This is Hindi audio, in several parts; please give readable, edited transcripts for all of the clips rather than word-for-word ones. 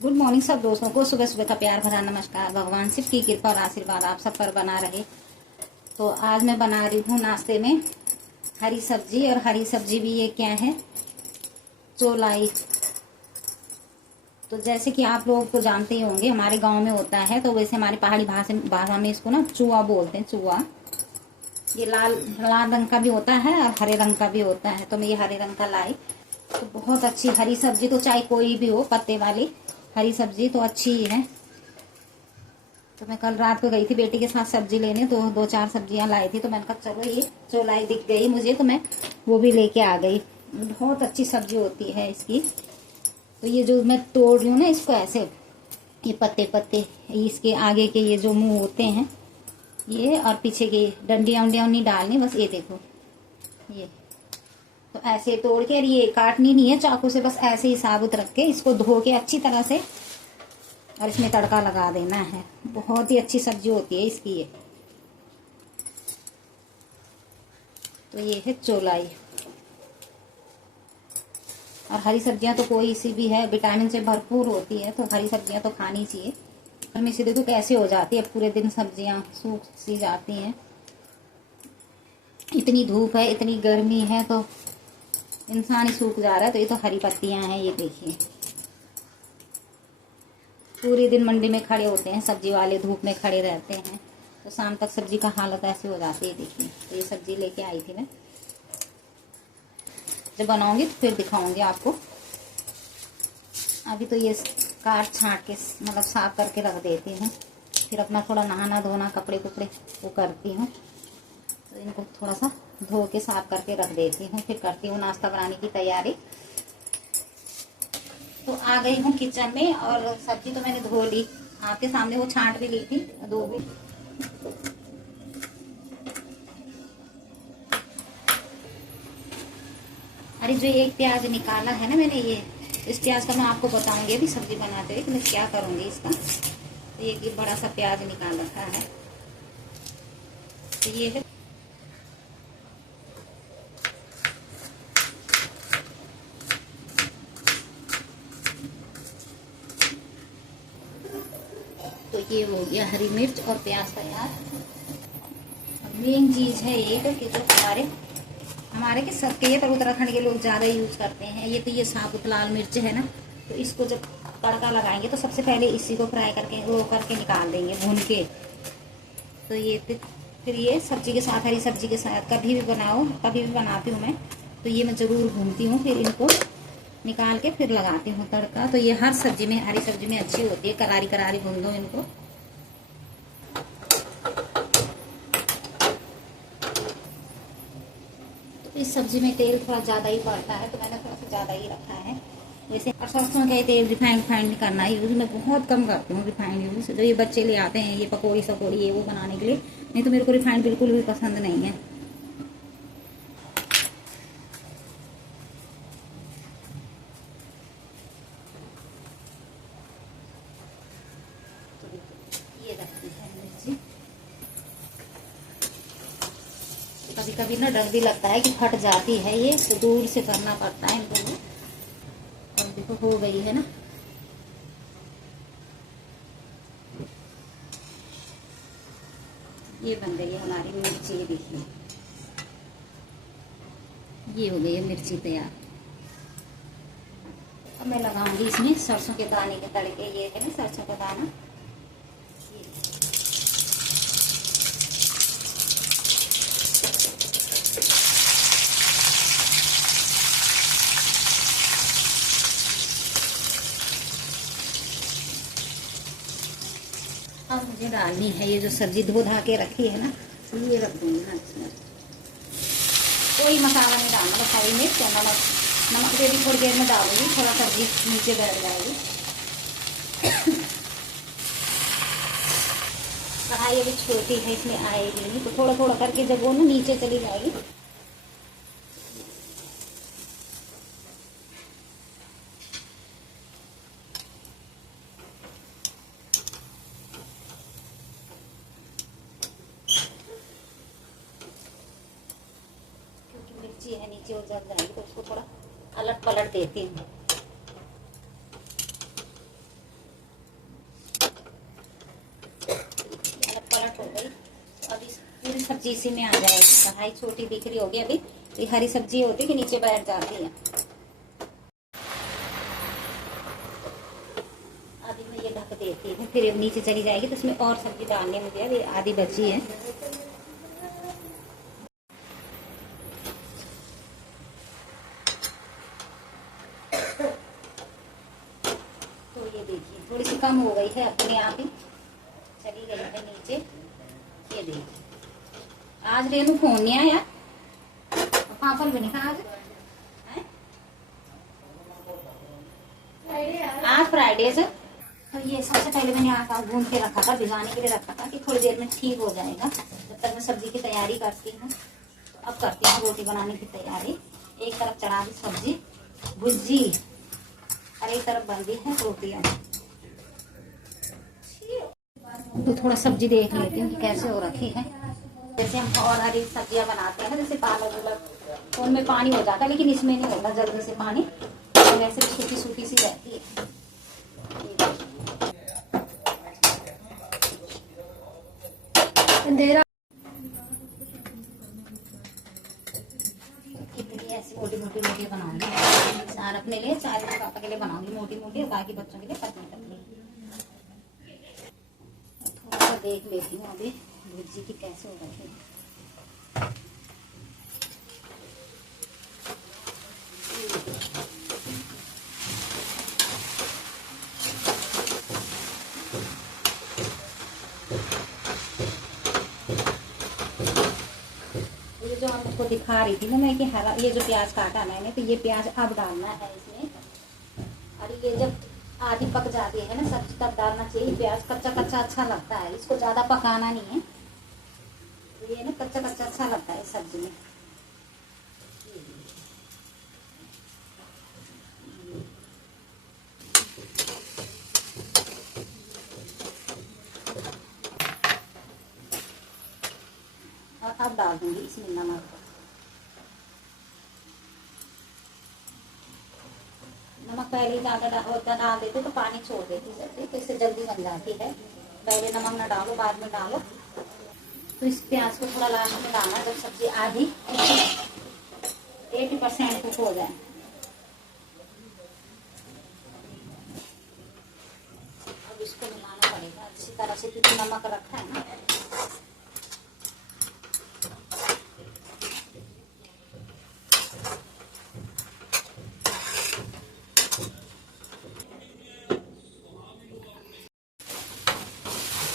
गुड मॉर्निंग सब दोस्तों को, सुबह सुबह का प्यार भरा नमस्कार। भगवान शिव की कृपा और आशीर्वाद आप सब पर बना रहे। तो आज मैं बना रही हूँ नाश्ते में हरी सब्जी, और हरी सब्जी भी ये क्या है, चौलाई। तो जैसे कि आप लोग तो जानते ही होंगे, हमारे गांव में होता है, तो वैसे हमारी पहाड़ी भाषा में इसको ना चूआ बोलते हैं, चूआ। ये लाल लाल रंग का भी होता है और हरे रंग का भी होता है। तो मैं ये हरे रंग का लाई। तो बहुत अच्छी हरी सब्जी, तो चाहे कोई भी हो, पत्ते वाली हरी सब्जी तो अच्छी ही है। तो मैं कल रात को गई थी बेटी के साथ सब्जी लेने, तो 2-4 सब्जियां लाई थी। तो मैंने कहा चलो ये चौलाई दिख गई मुझे, तो मैं वो भी लेके आ गई। बहुत अच्छी सब्जी होती है इसकी। तो ये जो मैं तोड़ रही हूँ ना इसको ऐसे, ये पत्ते पत्ते, इसके आगे के ये जो मुंह होते हैं ये, और पीछे के डंडियां उंडियां नहीं डालनी, बस ये देखो ये। तो ऐसे तोड़ के, और ये काटनी नहीं है चाकू से, बस ऐसे ही साबुत रख के इसको धो के अच्छी तरह से, और इसमें तड़का लगा देना है। बहुत ही अच्छी सब्जी होती है इसकी ये। तो ये है चौलाई। और हरी सब्जियां तो कोई सी भी है, विटामिन से भरपूर होती है, तो हरी सब्जियां तो खानी चाहिए। घर में से देखो कैसे हो जाती है, पूरे दिन सब्जियां सूख सी जाती हैं। इतनी धूप है, इतनी गर्मी है, तो इंसान ही सूख जा रहा है। तो ये तो हरी पत्तियां हैं, ये देखिए। पूरे दिन मंडी में खड़े होते हैं सब्जी वाले, धूप में खड़े रहते हैं, तो शाम तक सब्जी का हालत ऐसे हो जाती है। देखिए, तो ये सब्जी लेके आई थी मैं। जब बनाऊंगी तो फिर दिखाऊंगी आपको। अभी तो ये काट छांट के मतलब साफ करके रख देती हूँ, फिर अपना थोड़ा नहाना धोना, कपड़े कुपड़े वो करती हूँ। तो इनको थोड़ा सा धो के साफ करके रख देती हूँ, फिर करती हूँ नाश्ता बनाने की तैयारी। तो आ गई हूँ किचन में, और सब्जी तो मैंने धो ली, आपके सामने वो छांट भी ली थी, धो भी। अरे जो एक प्याज निकाला है ना मैंने, ये इस प्याज का मैं आपको बताऊंगी अभी सब्जी बनाते हुए कि मैं क्या करूंगी इसका। तो ये बड़ा सा प्याज निकाल रखा है। तो ये है, तो ये हो गया हरी मिर्च और प्याज तैयार। मेन चीज है ये, तो कि जो हमारे के सबके ये, पर उत्तराखंड के लोग ज्यादा यूज करते हैं ये। तो ये साबुत लाल मिर्च है ना, तो इसको जब तड़का लगाएंगे तो सबसे पहले इसी को फ्राई करके वो करके निकाल देंगे भून के। तो ये फिर ये सब्जी के साथ, हरी सब्जी के साथ कभी भी बनाओ, कभी भी बनाती हूँ मैं, तो ये मैं जरूर भूनती हूँ, फिर इनको निकाल के फिर लगाती हूँ तड़का। तो ये हर सब्जी में, हरी सब्जी में अच्छी होती है, करारी करारी भून दो इनको। इस सब्जी में तेल थोड़ा ज़्यादा ही पड़ता है, तो मैंने थोड़ा सा ज़्यादा ही रखा है वैसे। और सरसों का तेल रिफाइंड करना यूज़ मैं बहुत कम करती हूँ, रिफाइंड यूज़। जो ये बच्चे ले आते हैं ये पकौड़ी सकौड़ी ये वो बनाने के लिए, नहीं तो मेरे को रिफाइंड बिल्कुल भी पसंद नहीं है। ये रखती है मिर्ची। कभी कभी ना डर भी लगता है कि फट जाती है ये, तो दूर से करना पड़ता है इनको। और देखो हो गई है ना। ये बन गई है हमारी मिर्ची, ये देखिए, ये हो गई है मिर्ची तैयार। अब मैं लगाऊंगी इसमें सरसों के दाने के तड़के। ये है ना सरसों का दाना, अब मुझे डालनी है ये जो सब्जी धो धा के रखी है ना, ये रख दूंगी ना इसमें। कोई मसाला नहीं डालना, बस हरी मिर्च और नमक। नमक भी थोड़ी देर में डालूंगी, थोड़ा सब्जी नीचे बैठ जाएगी। कढ़ाई अभी छोटी है, इसमें आएगी नहीं, तो थोड़ा थोड़ा करके जब वो ना नीचे चली जाएगी। मिर्ची है नीचे वो जल जाएगी, तो उसको थोड़ा अलट पलट देती हूँ। गई। अब इस पूरी सब्जी इसी में आ जाएगी। कढ़ाई छोटी दिख रही होगी अभी, ये हरी सब्जी होती है कि नीचे बैठ जाती है। अभी मैं ये ढक देती हूँ, फिर नीचे चली जाएगी तो इसमें और सब्जी डालनी है मुझे। अभी आधी बची है। तो ये देखिए थोड़ी सी कम हो गई है अपने आप ही, चली गई है नीचे। ये देखिए आज रेनू फोन नहीं आया, पापड़ भी नहीं था आज फ्राइडे से। तो ये सबसे पहले मैंने आटा गूंद के रखा था, भिजाने के लिए रखा था कि थोड़ी देर में ठीक हो जाएगा। जब तक मैं सब्जी की तैयारी करती हूँ, तो अब करती हूँ रोटी बनाने की तैयारी। एक तरफ चढ़ा दी सब्जी भुजी और एक तरफ बन रही है रोटियां। तो थोड़ा सब्जी देख लेती हूँ कि कैसे हो रखी है। जैसे हम और हरी सब्जियां बनाते हैं ना, जैसे पालक उलक, तो उनमें पानी हो जाता है, लेकिन इसमें नहीं होता जल्दी से पानी, तो वैसे सूखी सूखी सी रहती है। कितनी ऐसी मोटी मोटी रोटियां बनाऊंगी, चार अपने लिए, चार पापा के लिए बनाऊंगी मोटी मोटी, और बाकी बच्चों के लिए पतली पतली। थोड़ा सा देख लेती हूँ अभी भुजी की कैसे हो रही है। जो हम उसको दिखा रही थी ना मैं कि हरा, ये जो प्याज काटा मैंने, तो ये प्याज अब डालना है इसमें। और ये जब आधी पक जाती है ना सब्जी, तब डालना चाहिए प्याज। कच्चा कच्चा अच्छा लगता है, इसको ज्यादा पकाना नहीं है। तो ये ना कच्चा कच्चा अच्छा लगता है सब्जी में। और अब डाल दूंगी इसमें नमक। नमक पहले ज्यादा डाल देते तो पानी छोड़ देती सब्जी, तो इससे जल्दी बन जाती है। पहले नमक ना डालो, बाद में डालो। तो इस प्याज को थोड़ा लास्ट में डालना, जब सब्जी आधी 80% कुक हो जाए। अब इसको मिलाना पड़ेगा अच्छी तरह से, क्योंकि नमक रखा है ना।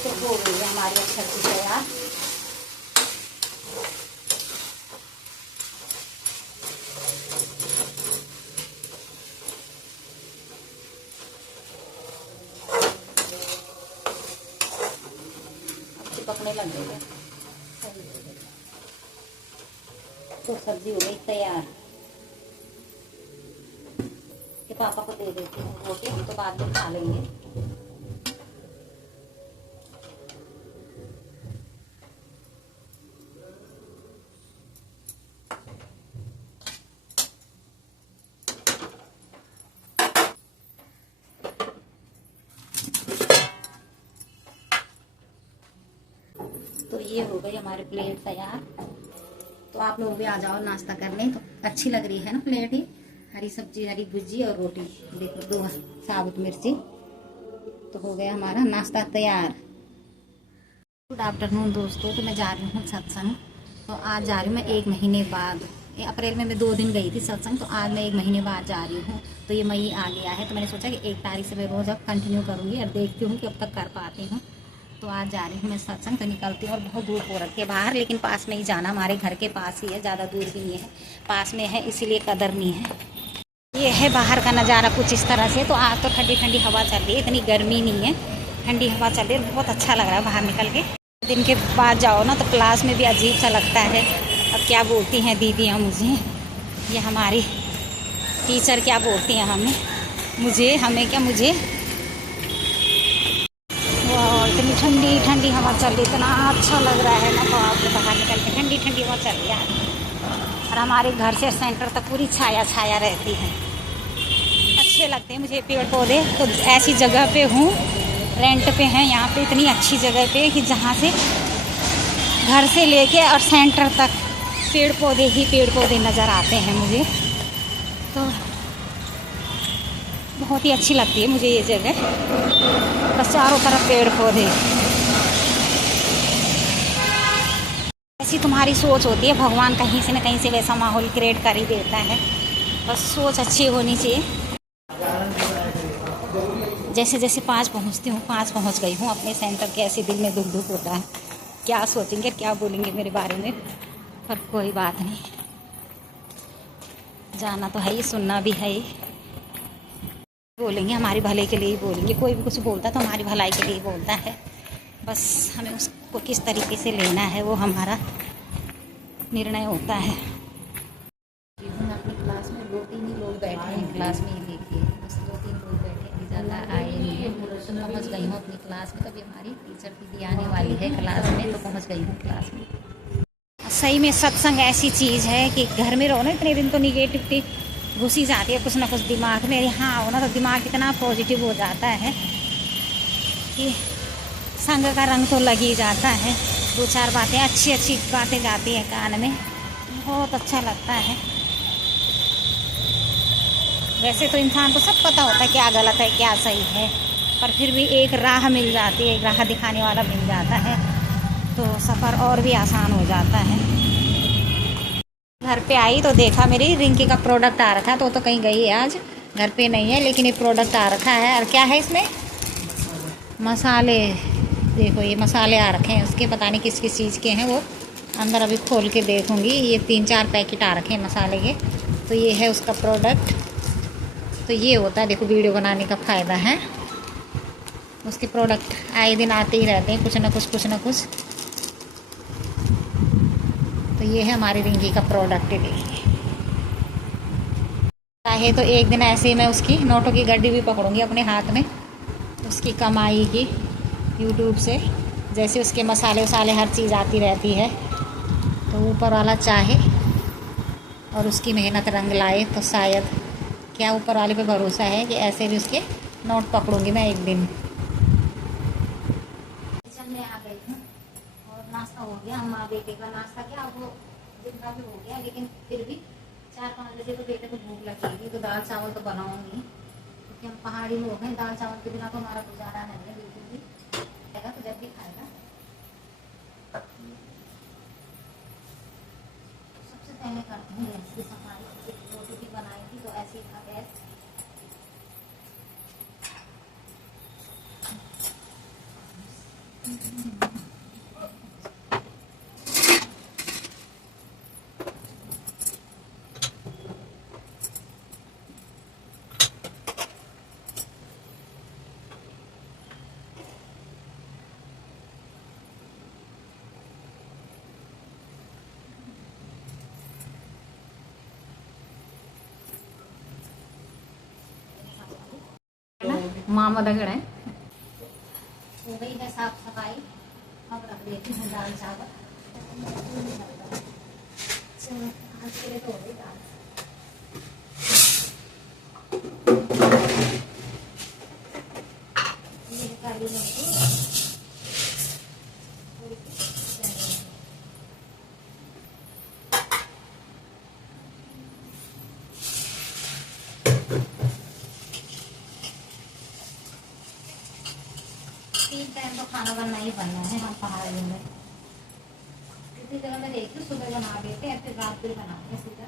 तो हो गई है हमारी सब्जी तैयार। पकने लग गई है तो सब्जी हो गई तैयार। कि पापा को दे देती हूँ रोटी, हम तो बाद में खा लेंगे। तो ये हो गई हमारी प्लेट तैयार। तो आप लोग भी आ जाओ नाश्ता करने। तो अच्छी लग रही है ना प्लेट ही, हरी सब्जी, हरी भुजी और रोटी, देखो 2 साबुत मिर्ची। तो हो गया हमारा नाश्ता तैयार। गुड आफ्टरनून दोस्तों। तो मैं जा रही हूँ सत्संग। तो आज जा रही हूँ मैं 1 महीने बाद। अप्रैल में मैं 2 दिन गई थी सत्संग, तो आज मैं 1 महीने बाद जा रही हूँ। तो ये मई आ गया है, तो मैंने सोचा कि 1 तारीख से मैं रोज़ अब कंटिन्यू करूँगी और देखती हूँ कि अब तक कर पाती हूँ। तो आज जा रही हूँ मैं सत्संग। तो निकलती हूँ और बहुत दूर हो रखी है बाहर, लेकिन पास में ही जाना, हमारे घर के पास ही है, ज़्यादा दूर भी नहीं है, पास में है, इसीलिए कदर नहीं है। ये है बाहर का नज़ारा कुछ इस तरह से। तो आज तो ठंडी ठंडी हवा चल रही है, इतनी गर्मी नहीं है, ठंडी हवा चल रही है, बहुत अच्छा लग रहा है बाहर निकल के। दिन के बाद जाओ ना तो क्लास में भी अजीब सा लगता है। अब क्या बोलती हैं दीदियाँ मुझे, ये हमारी टीचर क्या बोलती हैं हमें, मुझे, हमें क्या, मुझे। इतनी ठंडी ठंडी हवा चल रही, इतना अच्छा लग रहा है ना। तो आपके बाहर निकल के ठंडी ठंडी हवा चल रही है। और हमारे घर से सेंटर तक पूरी छाया छाया रहती है, अच्छे लगते हैं मुझे पेड़ पौधे। तो ऐसी जगह पे हूँ, रेंट पे हैं यहाँ पे, इतनी अच्छी जगह पे कि जहाँ से घर से लेके और सेंटर तक पेड़ पौधे ही पेड़ पौधे नज़र आते हैं मुझे, तो बहुत ही अच्छी लगती है मुझे ये जगह। बस चारों तरफ पेड़ पौधे। ऐसी तुम्हारी सोच होती है, भगवान कहीं से न कहीं से वैसा माहौल क्रिएट कर ही देता है। बस सोच अच्छी होनी चाहिए। जैसे जैसे 5 पहुँचती हूँ, 5 पहुँच गई हूँ अपने सेंटर के। ऐसे दिल में दुख दुख होता है, क्या सोचेंगे क्या बोलेंगे मेरे बारे में, पर कोई बात नहीं, जाना तो है ही, सुनना भी है ही। बोलेंगे हमारे भले के लिए ही बोलेंगे, कोई भी कुछ बोलता तो हमारी भलाई के लिए ही बोलता है। बस हमें उसको किस तरीके से लेना है वो हमारा निर्णय होता है। अपनी क्लास में 2-3 ही लोग बैठे हैं, क्लास में ही देखिए, बस 2-3 लोग बैठे हैं, ज़्यादा आए नहीं हैं। पहुँच गई हूँ अपनी क्लास में। कभी हमारी टीचर दीदी आने वाली है क्लास में, तो पहुँच गई हूँ क्लास में। सही में सत्संग ऐसी चीज़ है कि घर में रहो ना इतने दिन तो निगेटिविटी घुसी जाती है कुछ ना कुछ दिमाग में। यहाँ आओ ना तो दिमाग इतना पॉजिटिव हो जाता है कि संग का रंग तो लग ही जाता है। 2-4 बातें अच्छी अच्छी बातें जाती हैं कान में, बहुत अच्छा लगता है। वैसे तो इंसान को सब पता होता है क्या गलत है क्या सही है, पर फिर भी एक राह मिल जाती है, एक राह दिखाने वाला मिल जाता है, तो सफ़र और भी आसान हो जाता है। घर पे आई तो देखा मेरी रिंकी का प्रोडक्ट आ रखा, तो कहीं गई है आज, घर पे नहीं है, लेकिन ये प्रोडक्ट आ रखा है। और क्या है इसमें? मसाले। देखो ये मसाले आ रखे हैं उसके, पता नहीं किस किस चीज़ के हैं वो, अंदर अभी खोल के देखूँगी। ये 3-4 पैकेट आ रखे हैं मसाले के, तो ये है उसका प्रोडक्ट। तो ये होता है, देखो वीडियो बनाने का फ़ायदा है। उसके प्रोडक्ट आए दिन आते ही रहते हैं, कुछ ना कुछ कुछ ना कुछ। तो ये है हमारी रिंकी का प्रोडक्ट। देखिए, चाहे तो एक दिन ऐसे ही मैं उसकी नोटों की गड्डी भी पकड़ूंगी अपने हाथ में, उसकी कमाई की यूट्यूब से। जैसे उसके मसाले वसाले हर चीज़ आती रहती है, तो ऊपर वाला चाहे और उसकी मेहनत रंग लाए, तो शायद, क्या ऊपर वाले पे भरोसा है कि ऐसे भी उसके नोट पकड़ूंगी मैं एक दिन। किचन में आ गई हूँ और नाश्ता हो गया। हम माँ बेटे का नाश्ता क्या, वो दिन का भी हो गया, लेकिन फिर भी 4-5 बजे तो बेटे को भूख लगेगी, तो दाल चावल तो बनाऊंगी, क्योंकि हम पहाड़ी लोग हैं। दाल चावल के बिना तो हमारा गुजारा नहीं है बिल्कुल भी। खाएगा तो जब भी खाएगा। सबसे पहले करते हैं गैस की सफाई। रोटी भी बनाई थी तो ऐसे ही था गैस। मामा दगड़ है, हो गई है साफ सफाई। अब रख देती हूँ दाल चावल। आज के लिए तो हो गई दाल। ये काली मिर्च 3 टाइम तो खाना बनना ही बनना है हम पहाड़ियों में। किसी जगह में देखिए सुबह बना देते हैं, फिर रात को बनाते हैं सीधा।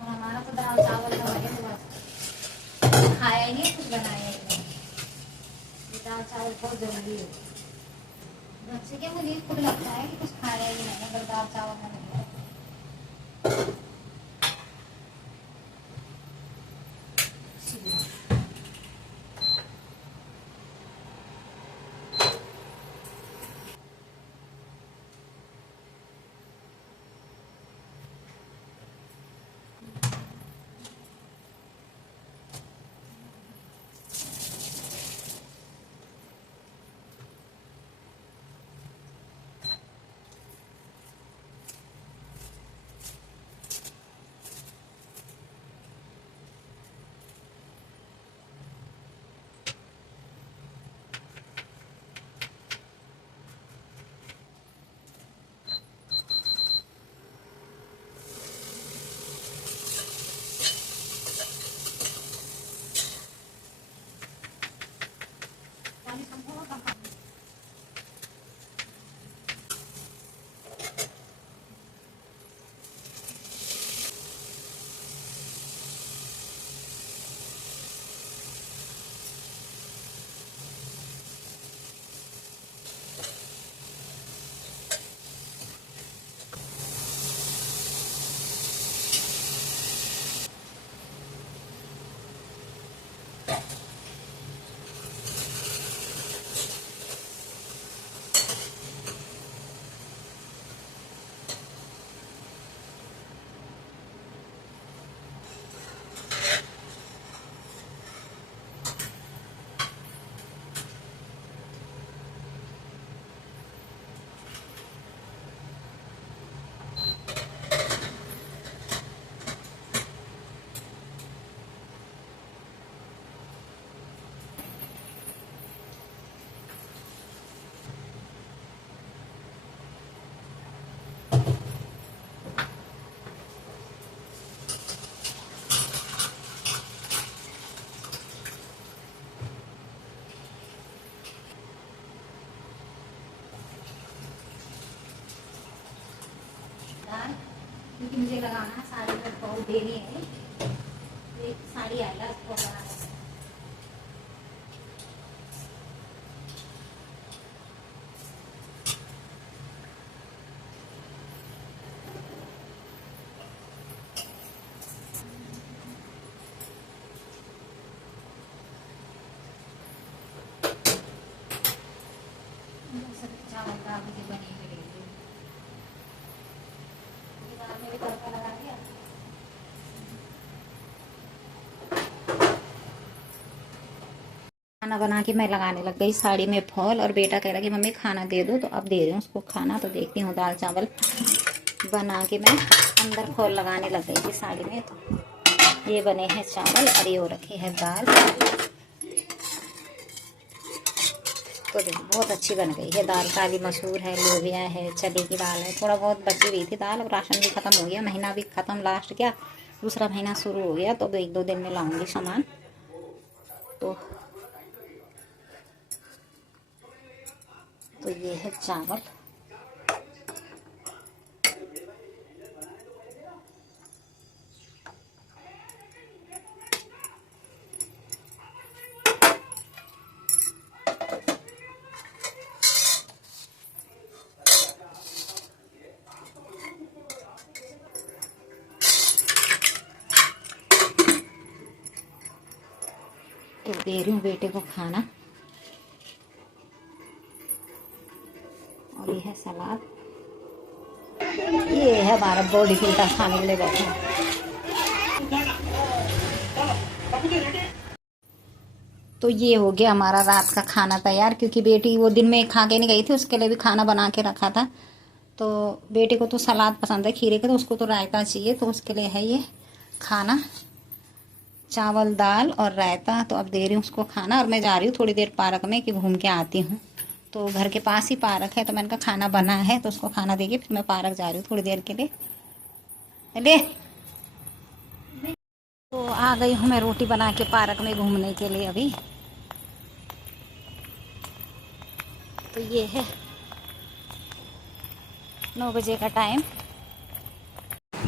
और हमारा तो दाल चावल का बने तो बस खाया ही नहीं, कुछ बनाया ही नहीं। ये दाल चावल बहुत जरूरी है बच्चे के। मुझे खुद लगता है कि कुछ खाया ही नहीं अगर दाल चावल में नहीं है। देनी है। एक साड़ी आएगा उसको बना देते हैं। चावल का अभी बनी हुई रहेगी। दाल में भी तड़का लगा दिया। खाना बना के मैं लगाने लग गई साड़ी में फॉल, और बेटा कह रहा कि मम्मी खाना दे दो, तो अब दे रही हूँ उसको खाना। तो देखती हूँ दाल चावल बना के मैं अंदर फॉल लगाने लग गई थी साड़ी में। तो ये बने हैं चावल और ये हो रखी है दाल। तो देखो बहुत अच्छी बन गई है दाल। काली मसूर है, लोबिया है, चने की दाल है, थोड़ा बहुत बची हुई थी दाल। अब राशन भी ख़त्म हो गया, महीना भी ख़त्म लास्ट गया, दूसरा महीना शुरू हो गया। तो 1-2 दिन में लाऊंगी सामान। तो ये है चावल। तो दे रही हूँ बेटे को खाना। और ये है सलाद। ये है हमारा बॉडी फुल्टा खाने के लिए बैठे। तो ये हो गया हमारा रात का खाना तैयार, क्योंकि बेटी वो दिन में खा के नहीं गई थी, उसके लिए भी खाना बना के रखा था। तो बेटे को तो सलाद पसंद है खीरे के, तो उसको तो रायता चाहिए, तो उसके लिए है ये खाना, चावल दाल और रायता। तो अब दे रही हूँ उसको खाना, और मैं जा रही हूँ थोड़ी देर पार्क में कि घूम के आती हूँ। तो घर के पास ही पार्क है, तो मैंने कहा खाना बना है तो उसको खाना देके फिर मैं पार्क जा रही हूँ थोड़ी देर के लिए। ले तो आ गई हूँ मैं रोटी बना के पार्क में घूमने के लिए अभी। तो ये है 9 बजे का टाइम।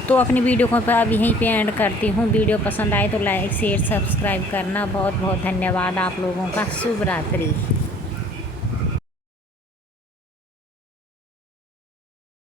तो अपनी वीडियो को अब यहीं पे एंड करती हूँ। वीडियो पसंद आए तो लाइक शेयर सब्सक्राइब करना। बहुत बहुत धन्यवाद आप लोगों का। शुभ रात्रि।